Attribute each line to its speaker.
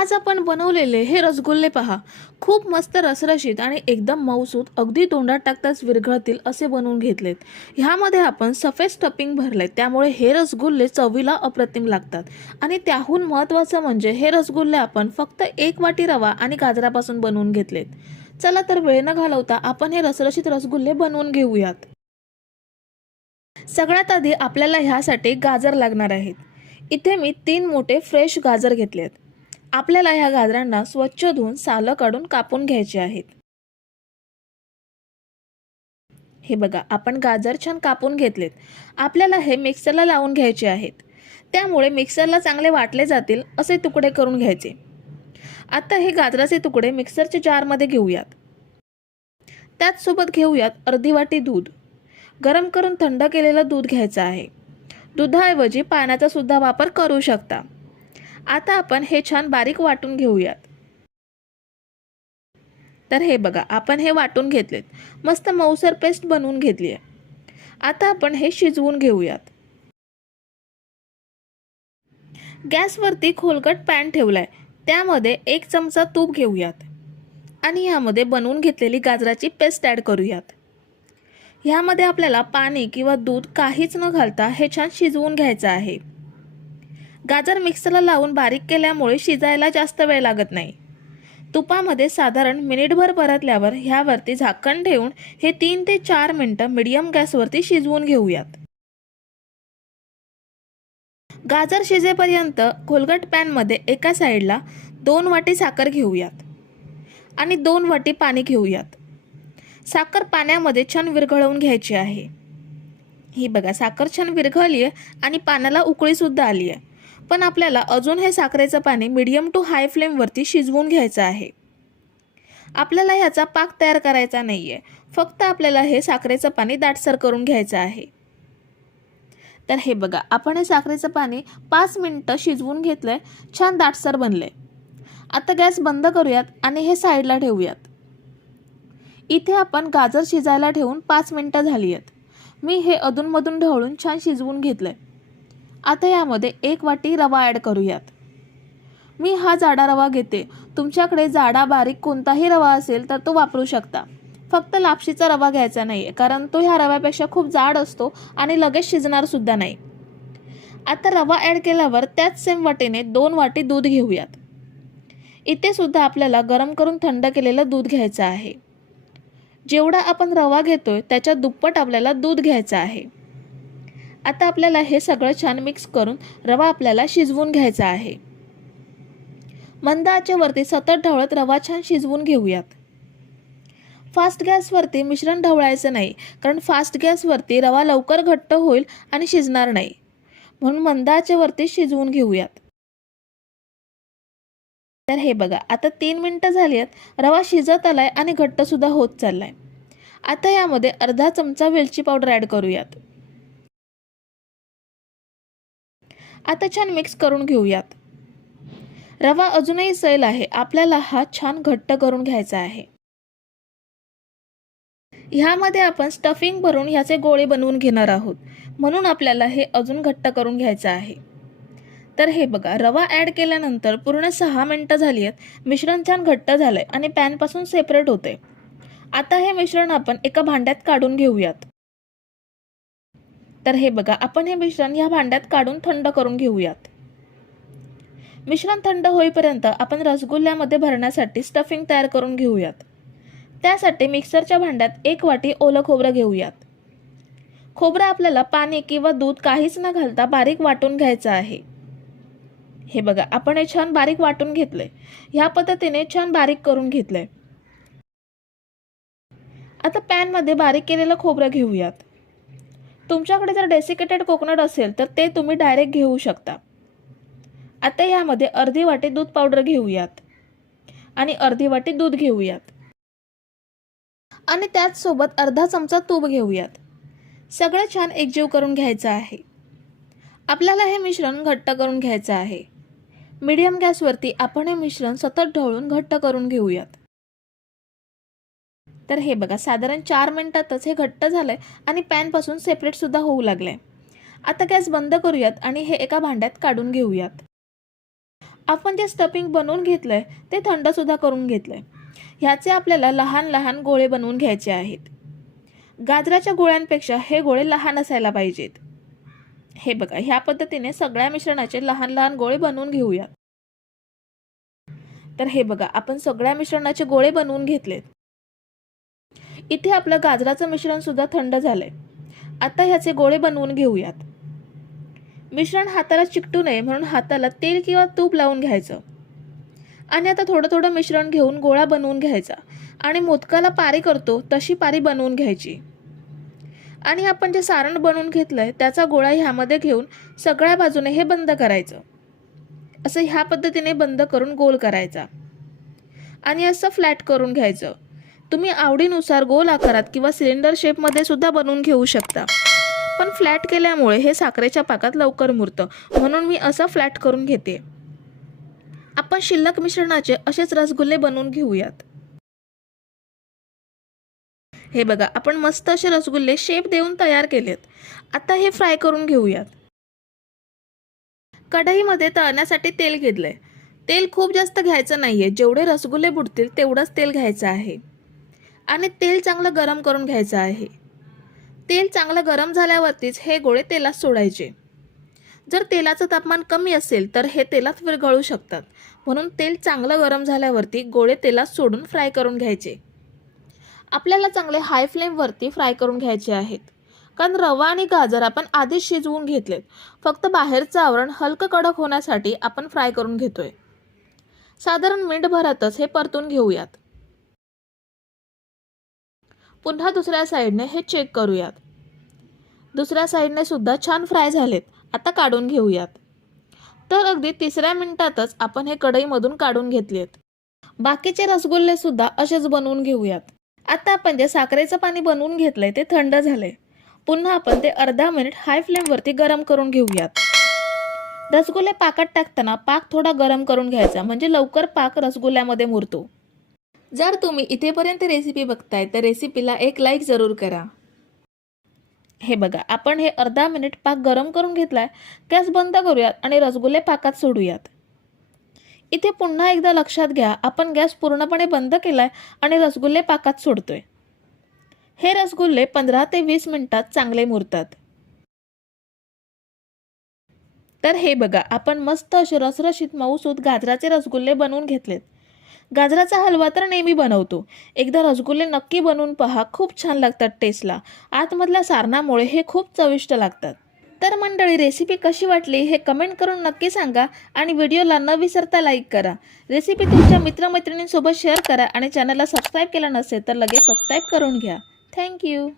Speaker 1: आज आपण बनवलेले हे रसगुल्ले पहा. खूप मस्त रसरशीत आणि एकदम मऊसूत अगदी तोंडात टाकताच विरघळतील असे बनवून घेतलेत. ह्यामध्ये आपण सफेद स्टपिंग भरले त्यामुळे हे रसगुल्ले चवीला अप्रतिम लागतात. आणि त्याहून महत्त्वाचं म्हणजे हे रसगुल्ले आपण फक्त एक वाटी रवा आणि गाजरापासून बनवून घेतलेत. चला तर वेळ न घालवता आपण हे रसरशीत रसगुल्ले बनवून घेऊयात. सगळ्यात आधी आपल्याला ह्यासाठी गाजर लागणार आहेत. इथे मी तीन मोठे फ्रेश गाजर घेतलेत. आपल्याला ह्या गाजरांना स्वच्छ धुवून सालं काढून कापून घ्यायचे आहेत. हे बघा आपण गाजर छान कापून घेतलेत. आपल्याला हे मिक्सरला लावून घ्यायचे आहेत. त्यामुळे मिक्सरला चांगले वाटले जातील असे तुकडे करून घ्यायचे. आता हे गाजराचे तुकडे मिक्सरच्या जारमध्ये घेऊयात. त्याचसोबत घेऊयात अर्धी वाटी दूध. गरम करून थंड केलेलं दूध घ्यायचं आहे. दुधाऐवजी पाण्याचा सुद्धा वापर करू शकता. आता आपण हे छान बारीक वाटून घेऊयात. तर हे बघा आपण हे वाटून घेतलेत. मस्त मऊसर पेस्ट बनवून घेतली आहे. आता आपण हे शिजवून घेऊयात. गॅसवरती खोलगट पॅन ठेवलाय. त्यामध्ये एक चमचा तूप घेऊयात. आणि यामध्ये बनवून घेतलेली गाजराची पेस्ट ॲड करूयात. ह्यामध्ये आपल्याला पाणी किंवा दूध काहीच न घालता हे छान शिजवून घ्यायचं आहे. गाजर मिक्सरला लावून बारीक केल्यामुळे शिजायला जास्त वेळ लागत नाही. तुपामध्ये साधारण मिनिटभर परतल्यावर ह्यावरती झाकण ठेवून हे तीन ते चार मिनटं मिडियम गॅसवरती शिजवून घेऊयात. गाजर शिजेपर्यंत खोलगट पॅनमध्ये एका साईडला दोन वाटी साखर घेऊयात आणि दोन वाटी पाणी घेऊयात. साखर पाण्यामध्ये छान विरघळवून घ्यायची आहे. ही बघा साखर छान विरघळली आहे आणि पाण्याला उकळीसुद्धा आली आहे पण आपल्याला अजून हे साखरेचं पाणी मिडियम टू हाय फ्लेमवरती शिजवून घ्यायचं आहे. आपल्याला ह्याचा पाक तयार करायचा नाही आहे फक्त आपल्याला हे साखरेचं पाणी दाटसर करून घ्यायचं आहे. तर हे बघा आपण हे साखरेचं पाणी पाच मिनटं शिजवून घेतलंय छान दाटसर बनलंय. आता गॅस बंद करूयात आणि हे साईडला ठेवूयात. इथे आपण गाजर शिजायला ठेवून पाच मिनटं झाली आहेत मी हे अधूनमधून ढवळून छान शिजवून घेतलंय. आता यामध्ये एक वाटी रवा ॲड करूयात. मी हा जाडा रवा घेते. तुमच्याकडे जाडा बारीक कोणताही रवा असेल तर तो वापरू शकता. फक्त लापशीचा रवा घ्यायचा नाही आहे कारण तो ह्या रव्यापेक्षा खूप जाड असतो आणि लगेच शिजणारसुद्धा नाही. आता रवा ॲड केल्यावर त्याच सेम वाटीने दोन वाटी दूध घेऊयात. इथे सुद्धा आपल्याला गरम करून थंड केलेलं दूध घ्यायचं आहे. जेवढा आपण रवा घेतोय त्याच्या दुप्पट आपल्याला दूध घ्यायचं आहे. आता आपल्याला हे सगळं छान मिक्स करून रवा आपल्याला शिजवून घ्यायचा आहे. मंद आचेवरती सतत ढवळत रवा छान शिजवून घेऊयात. फास्ट गॅसवरती मिश्रण ढवळायचं नाही कारण फास्ट गॅसवरती रवा लवकर घट्ट होईल आणि शिजणार नाही. म्हणून मंद आचेवरती शिजवून घेऊयात. तर हे बघा आता तीन मिनटं झाली आहेत रवा शिजत आलाय आणि घट्टसुद्धा होत चाललाय. आता यामध्ये अर्धा चमचा वेलची पावडर ॲड करूयात. आता छान मिक्स करून घेऊयात. रवा अजूनही सैल आहे. आपल्याला हा छान घट्ट करून घ्यायचा आहे. ह्यामध्ये आपण स्टफिंग भरून ह्याचे गोळे बनवून घेणार आहोत. म्हणून आपल्याला हे अजून घट्ट करून घ्यायचं आहे. तर हे बघा रवा ॲड केल्यानंतर पूर्ण सहा मिनटं झाली आहेत मिश्रण छान घट्ट झालं आहे आणि पॅनपासून सेपरेट होते आता हे मिश्रण आपण एका भांड्यात काढून घेऊयात. तर हे बघा आपण हे मिश्रण ह्या भांड्यात काढून थंड करून घेऊयात. मिश्रण थंड होईपर्यंत आपण रसगुल्ल्यामध्ये भरण्यासाठी स्टफिंग तयार करून घेऊयात. त्यासाठी मिक्सरच्या भांड्यात एक वाटी ओलं खोबरं घेऊयात. खोबरं आपल्याला पाणी किंवा दूध काहीच न घालता बारीक वाटून घ्यायचं आहे. हे बघा आपण हे छान बारीक वाटून घेतले ह्या पद्धतीने छान बारीक करून घेतले आता पॅनमध्ये बारीक केलेलं खोबरं घेऊयात. तुमच्याकडे जर डेसिकेटेड कोकोनट असेल तर ते तुम्ही डायरेक्ट घेऊ शकता. आता यामध्ये अर्धी वाटी दूध पावडर घेऊयात. आणि अर्धी वाटी दूध घेऊयात. आणि त्याचसोबत अर्धा चमचा तूप घेऊयात. सगळं छान एकजीव करून घ्यायचं आहे. आपल्याला हे मिश्रण घट्ट करून घ्यायचं आहे. मीडियम गॅसवरती आपण हे मिश्रण सतत ढवळून घट्ट करून घेऊयात. तर हे बघा साधारण चार मिनटातच हे घट्ट झालं आहे आणि पॅनपासून सेपरेटसुद्धा होऊ लागलं आहे आता गॅस बंद करूयात आणि हे एका भांड्यात काढून घेऊयात. आपण जे स्टफिंग बनवून घेतलं आहे ते थंडसुद्धा करून घेतलं आहे ह्याचे आपल्याला लहान लहान गोळे बनवून घ्यायचे आहेत. गाजराच्या गोळ्यांपेक्षा हे गोळे लहान असायला पाहिजेत. हे बघा ह्या पद्धतीने सगळ्या मिश्रणाचे लहान लहान गोळे बनवून घेऊयात. तर हे बघा आपण सगळ्या मिश्रणाचे गोळे बनवून घेतलेत. इथे आपलं गाजराचं मिश्रणसुद्धा थंड झालं आहे आता ह्याचे गोळे बनवून घेऊयात. मिश्रण हाताला चिकटू नये म्हणून हाताला तेल किंवा तूप लावून घ्यायचं. आणि आता थोडं थोडं मिश्रण घेऊन गोळा बनवून घ्यायचा. आणि मोदकाला पारी करतो तशी पारी बनवून घ्यायची. आणि आपण जे सारण बनवून घेतलं आहे त्याचा गोळा ह्यामध्ये घेऊन सगळ्या बाजूने हे बंद करायचं. असं ह्या पद्धतीने बंद करून गोल करायचा. आणि असं फ्लॅट करून घ्यायचं. तुम्ही आवडीनुसार गोल आकारात किंवा सिलेंडर शेपमध्ये सुद्धा बनवून घेऊ शकता. पण फ्लॅट केल्यामुळे हे साखरेच्या पाकात लवकर मुरतं. म्हणून मी असं फ्लॅट करून घेते. आपण शिल्लक मिश्रणाचे असेच रसगुल्ले बनवून घेऊयात. हे बघा आपण मस्त असे रसगुल्ले शेप देऊन तयार केलेत. आता हे फ्राय करून घेऊयात. कढईमध्ये तळण्यासाठी तेल घेतलंय. तेल खूप जास्त घ्यायचं नाहीये. जेवढे रसगुल्ले बुडतील तेवढंच तेल घ्यायचं आहे. आणि तेल चांगलं गरम करून घ्यायचं आहे. तेल चांगलं गरम झाल्यावरतीच हे गोळे तेलात सोडायचे. जर तेलाचं तापमान कमी असेल तर हे तेलात विरघळू शकतात. म्हणून तेल चांगलं गरम झाल्यावरती गोळे तेलात सोडून फ्राय करून घ्यायचे. आपल्याला चांगले हाय फ्लेमवरती फ्राय करून घ्यायचे आहेत. कारण रवा आणि गाजर आपण आधीच शिजवून घेतलेत. फक्त बाहेरचं आवरण हलकं कडक होण्यासाठी आपण फ्राय करून घेतोय. साधारण मिनिटभरातच हे परतून घेऊयात. पुन्हा दुसऱ्या साईडने हे चेक करूयात. दुसऱ्या साईडने सुद्धा छान फ्राय झालेत. आता काढून घेऊयात. तर अगदी तिसऱ्या मिनिटातच आपण हे कढईमधून काढून घेतलेत. बाकीचे रसगुल्ले सुद्धा असेच बनवून घेऊयात. आता आपण जे साखरेचं पाणी बनवून घेतलंय ते थंड झाले पुन्हा आपण ते अर्धा मिनिट हाय फ्लेमवरती गरम करून घेऊयात. रसगुल्ले पाकात टाकताना पाक थोडा गरम करून घ्यायचा म्हणजे लवकर पाक रसगुल्ल्यामध्ये मुरतो. जर तुम्ही इथेपर्यंत रेसिपी बघताय तर रेसिपीला एक लाईक जरूर करा. हे बघा आपण हे अर्धा मिनिट पाक गरम करून घेतलाय गॅस बंद करूयात आणि रसगुल्ले पाकात सोडूयात. इथे पुन्हा एकदा लक्षात घ्या आपण गॅस पूर्णपणे बंद केलाय आणि रसगुल्ले पाकात सोडतोय. हे रसगुल्ले पंधरा ते वीस मिनिटात चांगले मुरतात. तर हे बघा आपण मस्त असे रसरशीत मऊसूत गाजराचे रसगुल्ले बनवून घेतलेत. गाजराचा हलवा तर नेहमी बनवतो. एकदा रसगुल्ले नक्की बनवून पहा खूप छान लागतात टेस्टला आतमधल्या सारणामुळे हे खूप चविष्ट लागतात. तर मंडळी रेसिपी कशी वाटली हे कमेंट करून नक्की सांगा आणि व्हिडिओला न विसरता लाईक करा. रेसिपी तुमच्या मित्रमैत्रिणींसोबत शेअर करा आणि चॅनलला सबस्क्राईब केला नसेल तर लगेच सबस्क्राईब करून घ्या. थँक्यू